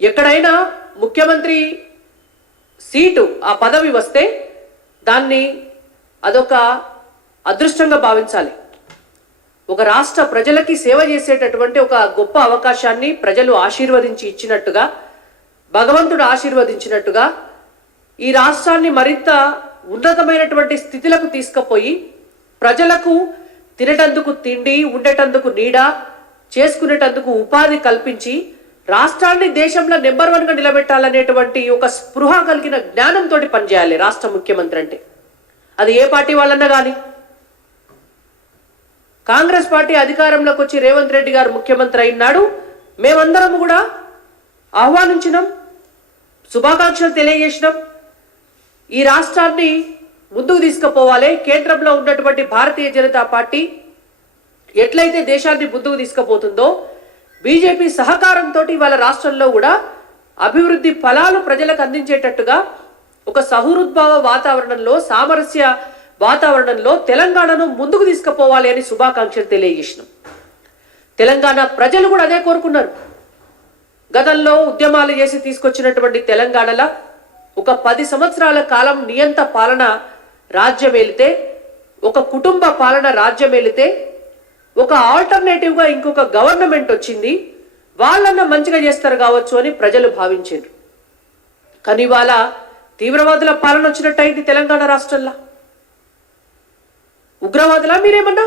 ఎక్కడైనా ముఖ్యమంత్రి సీటు ఆ పదవి వస్తే దాన్ని అదొక అదృష్టంగా భావించాలి. ఒక రాష్ట్ర ప్రజలకి సేవ చేసేటటువంటి ఒక గొప్ప అవకాశాన్ని ప్రజలు ఆశీర్వదించి ఇచ్చినట్టుగా, భగవంతుడు ఆశీర్వదించినట్టుగా ఈ రాష్ట్రాన్ని మరింత ఉన్నతమైనటువంటి స్థితిలకు తీసుకుపోయి ప్రజలకు తినేటందుకు తిండి, ఉండేటందుకు నీడ, చేసుకునేటందుకు ఉపాధి కల్పించి రాష్ట్రాన్ని దేశంలో నెంబర్ 1గా నిలబెట్టాలనేటువంటి ఒక స్పృహ కలిగిన జ్ఞానంతో పనిచేయాలి రాష్ట్ర ముఖ్యమంత్రి అంటే. అది ఏ పార్టీ వాళ్ళన్నా కానీ. కాంగ్రెస్ పార్టీ అధికారంలోకి వచ్చి రేవంత్ రెడ్డి గారు ముఖ్యమంత్రి అయినాడు. మేమందరం కూడా ఆహ్వానించినాం, శుభాకాంక్షలు తెలియజేసినాం. ఈ రాష్ట్రాన్ని ముందుకు తీసుకుపోవాలి. కేంద్రంలో ఉన్నటువంటి భారతీయ జనతా పార్టీ ఎట్లయితే దేశాన్ని ముందుకు తీసుకుపోతుందో బీజేపీ సహకారంతో వాళ్ళ రాష్ట్రంలో కూడా అభివృద్ధి ఫలాలు ప్రజలకు అందించేటట్టుగా ఒక సహృద్భావ వాతావరణంలో, సామరస్య వాతావరణంలో తెలంగాణను ముందుకు తీసుకుపోవాలి అని శుభాకాంక్షలు తెలియజేసినాం. తెలంగాణ ప్రజలు కూడా అదే కోరుకున్నారు. గతంలో ఉద్యమాలు చేసి తీసుకొచ్చినటువంటి తెలంగాణలో ఒక 10 సంవత్సరాల కాలం నియంత పాలన రాజ్యం వెళితే, ఒక కుటుంబ పాలన రాజ్యం వెళితే, ఒక ఆల్టర్నేటివ్గా ఇంకొక గవర్నమెంట్ వచ్చింది, వాళ్ళన్న మంచిగా చేస్తారు కావచ్చు అని ప్రజలు భావించారు. కానీ ఇవాళ తీవ్రవాదుల పాలన వచ్చినట్టయింది తెలంగాణ రాష్ట్రంలో. ఉగ్రవాదులా మీరేమన్నా?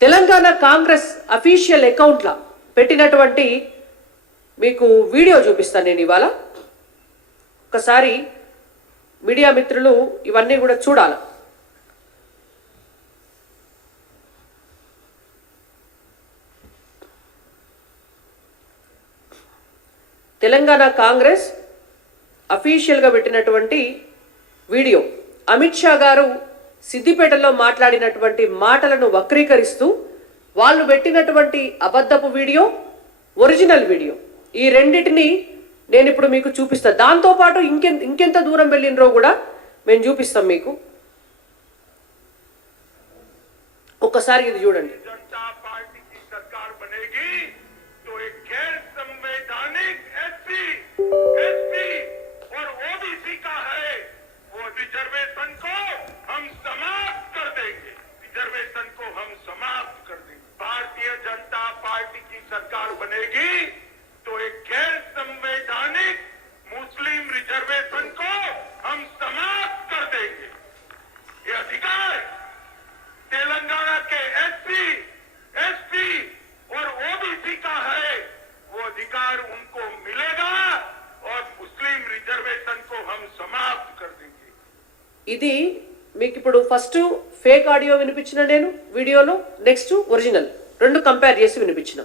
తెలంగాణ కాంగ్రెస్ అఫీషియల్ అకౌంట్లా పెట్టినటువంటి మీకు వీడియో చూపిస్తాను నేను ఇవాళ. ఒకసారి మీడియా మిత్రులు ఇవన్నీ కూడా చూడాలి. తెలంగాణ కాంగ్రెస్ అఫీషియల్గా పెట్టినటువంటి వీడియో. అమిత్ షా గారు సిద్దిపేటలో మాట్లాడినటువంటి మాటలను వక్రీకరిస్తూ వాళ్ళు పెట్టినటువంటి అబద్ధపు వీడియో, ఒరిజినల్ వీడియో, ఈ రెండింటిని నేను ఇప్పుడు మీకు చూపిస్తాను. దాంతోపాటు ఇంకెంత దూరం వెళ్ళినరో కూడా మేము చూపిస్తాం మీకు. ఒక్కసారి ఇది చూడండి. ఇది మీకు ఇప్పుడు ఫస్ట్ ఫేక్ ఆడియో వినిపించిన నేను వీడియోలో, నెక్స్ట్ ఒరిజినల్, రెండు కంపేర్ చేసి వినిపించిన.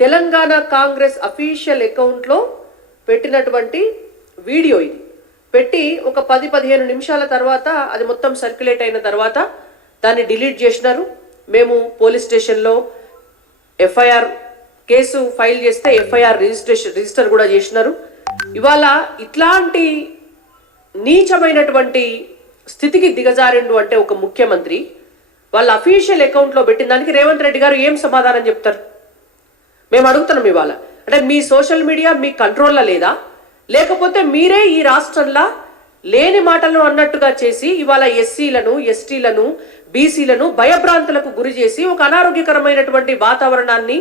తెలంగాణ కాంగ్రెస్ అఫీషియల్ అకౌంట్లో పెట్టినటువంటి వీడియో ఇది. పెట్టి ఒక 10-15 నిమిషాల తర్వాత అది మొత్తం సర్క్యులేట్ అయిన తర్వాత దాన్ని డిలీట్ చేసినారు. మేము పోలీస్ స్టేషన్లో ఎఫ్ఐఆర్ కేసు ఫైల్ చేస్తే ఎఫ్ఐఆర్ రిజిస్టర్ కూడా చేసినారు. ఇవాళ ఇట్లాంటి నీచమైనటువంటి స్థితికి దిగజారిండు అంటే ఒక ముఖ్యమంత్రి వాళ్ళ అఫీషియల్ అకౌంట్లో పెట్టిన దానికి రేవంత్ రెడ్డి గారు ఏం సమాధానం చెప్తారు? మేము అడుగుతున్నాం ఇవాళ. అంటే మీ సోషల్ మీడియా మీ కంట్రోల్లో లేదా, లేకపోతే మీరే ఈ రాష్ట్రంలో లేని మాటలను అన్నట్టుగా చేసి ఇవాళ ఎస్సీలను, ఎస్టీలను, బీసీలను భయభ్రాంతులకు గురి చేసి ఒక అనారోగ్యకరమైనటువంటి వాతావరణాన్ని,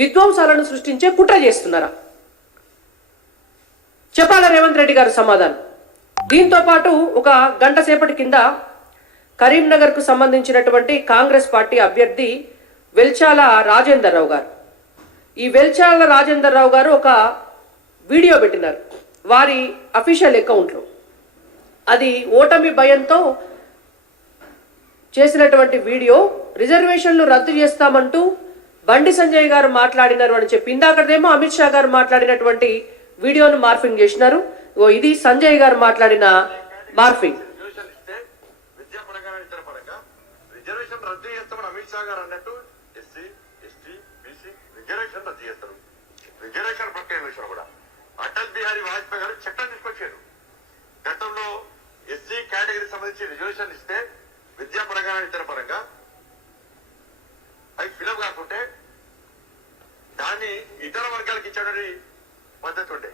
విధ్వంసాలను సృష్టించే కుట్ర చేస్తున్నారా? చెప్పాలా రేవంత్ రెడ్డి గారు సమాధానం. దీంతో పాటు ఒక గంట సేపటి కింద కరీంనగర్కు సంబంధించినటువంటి కాంగ్రెస్ పార్టీ అభ్యర్థి వెల్చాల రాజేందర్ రావు గారు, ఈ వెల్చాల రాజేందర్ రావు గారు ఒక వీడియో పెట్టినారు వారి అఫీషియల్ అకౌంట్లో. అది ఓటమి భయంతో చేసినటువంటి వీడియో. రిజర్వేషన్లు రద్దు చేస్తామంటూ బండి సంజయ్ గారు మాట్లాడినారు అని చెప్పి ఇందాకదేమో అమిత్ షా గారు మాట్లాడినటువంటి వీడియోను మార్ఫింగ్ చేసినారు. ఇది సంజయ్ గారు మాట్లాడిన మార్ఫింగ్. రద్దు చేస్తామని అమిత్ షా గారు అన్నట్టు ఎస్సీ, ఎస్టీ, బీసీ రిజర్వేషన్ రద్దు చేస్తారు. రిజర్వేషన్ ప్రక్రియ విషయంలో కూడా అటల్ బిహారీ వాజ్పేయి గారు చట్టం తీసుకొచ్చారు. గతంలో ఎస్సీ కేటగిరీ సంబంధించి రిజర్వేషన్ ఇస్తే విద్యాపరంగా ఇతర పరంగా అవి ఫిలప్ కాకుంటే దాన్ని ఇతర వర్గాలకు ఇచ్చాడని పద్ధతి ఉండే.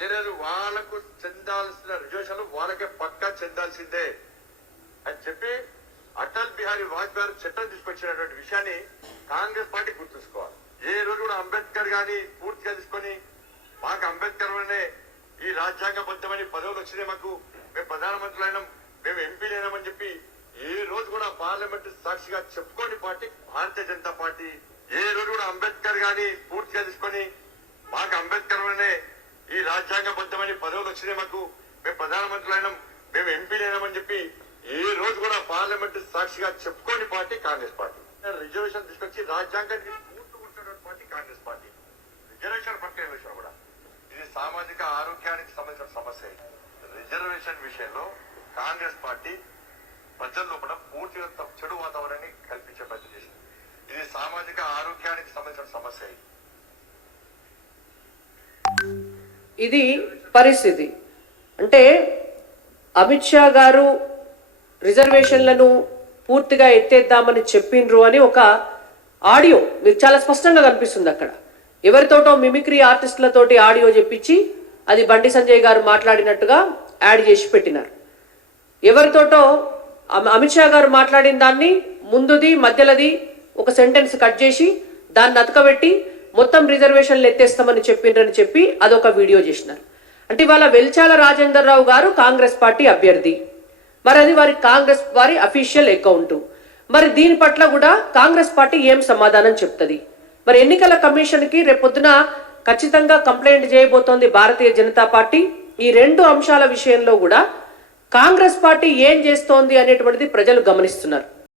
లేదు వాళ్ళకు చెందాల్సిన రిజర్వేషన్లు వాళ్ళకే పక్కా చెందాల్సిందే అని చెప్పి అటల్ బిహారీ వాజ్పేయి చట్టం తీసుకొచ్చినటువంటి విషయాన్ని కాంగ్రెస్ పార్టీ గుర్తుంచుకోవాలి. ఏ రోజు కూడా అంబేద్కర్ గాని పూర్తిగా తీసుకొని మాకు అంబేద్కర్ వల్లనే ఈ రాజ్యాంగబద్ధమని పదవులు వచ్చినాయి, మాకు మేము ప్రధానమంత్రులైనాం, మేము ఎంపీలైనామని చెప్పి ఏ రోజు కూడా పార్లమెంట్ సాక్షిగా చెప్పుకోని పార్టీ భారతీయ జనతా పార్టీ. ఏ రోజు కూడా అంబేద్కర్ గాని పూర్తిగా తీసుకొని మాకు అంబేద్కర్ వల్లనే ఈ రాజ్యాంగబద్ధమని పదవులు వచ్చినాయి, మాకు మేము ప్రధానమంత్రులైనాం, మేము ఎంపీలైనామని చెప్పి ఏ రోజు కూడా పార్లమెంట్ సాక్షిగా చెప్పుకోని పార్టీ కాంగ్రెస్ పార్టీ. రిజర్వేషన్ తీసుకొచ్చి రాజ్యాంగానికి పూర్తుకుంటున్న పార్టీ కాంగ్రెస్ పార్టీ. రిజర్వేషన్ ప్రక్రియ విషయం కూడా ఇది సామాజిక ఆరోగ్యానికి సంబంధించిన సమస్య. రిజర్వేషన్ విషయంలో కాంగ్రెస్ పార్టీ ప్రజల్లో కూడా పూర్తిగా చెడు వాతావరణాన్ని కల్పించే ప్రయత్నం చేసింది. ఇది సామాజిక ఆరోగ్యానికి సంబంధించిన సమస్య. ఇది పరిస్థితి. అంటే అమిత్ షా గారు రిజర్వేషన్లను పూర్తిగా ఎత్తేద్దామని చెప్పిండ్రు అని ఒక ఆడియో మీకు చాలా స్పష్టంగా కనిపిస్తుంది. అక్కడ ఎవరితోటో మిమిక్రీ ఆర్టిస్టులతోటి ఆడియో చెప్పించి అది బండి సంజయ్ గారు మాట్లాడినట్టుగా యాడ్ చేసి పెట్టినారు. ఎవరితోటో అమిత్ షా గారు మాట్లాడిన దాన్ని ముందుది మధ్యలది ఒక సెంటెన్స్ కట్ చేసి దాన్ని అతకబెట్టి మొత్తం రిజర్వేషన్లు ఎత్తేస్తామని చెప్పిండ్రని చెప్పి అదొక వీడియో చేసినారు. అంటే ఇవాళ వెల్చాల రాజేందర్ రావు గారు కాంగ్రెస్ పార్టీ అభ్యర్థి, మరి అది వారి అఫీషియల్ అకౌంట్. మరి దీని పట్ల కూడా కాంగ్రెస్ పార్టీ ఏం సమాధానం చెప్తుంది? మరి ఎన్నికల కమిషన్కి రేపొద్దున ఖచ్చితంగా కంప్లైంట్ చేయబోతోంది భారతీయ జనతా పార్టీ. ఈ రెండు అంశాల విషయంలో కూడా కాంగ్రెస్ పార్టీ ఏం చేస్తోంది అనేటువంటిది ప్రజలు గమనిస్తున్నారు.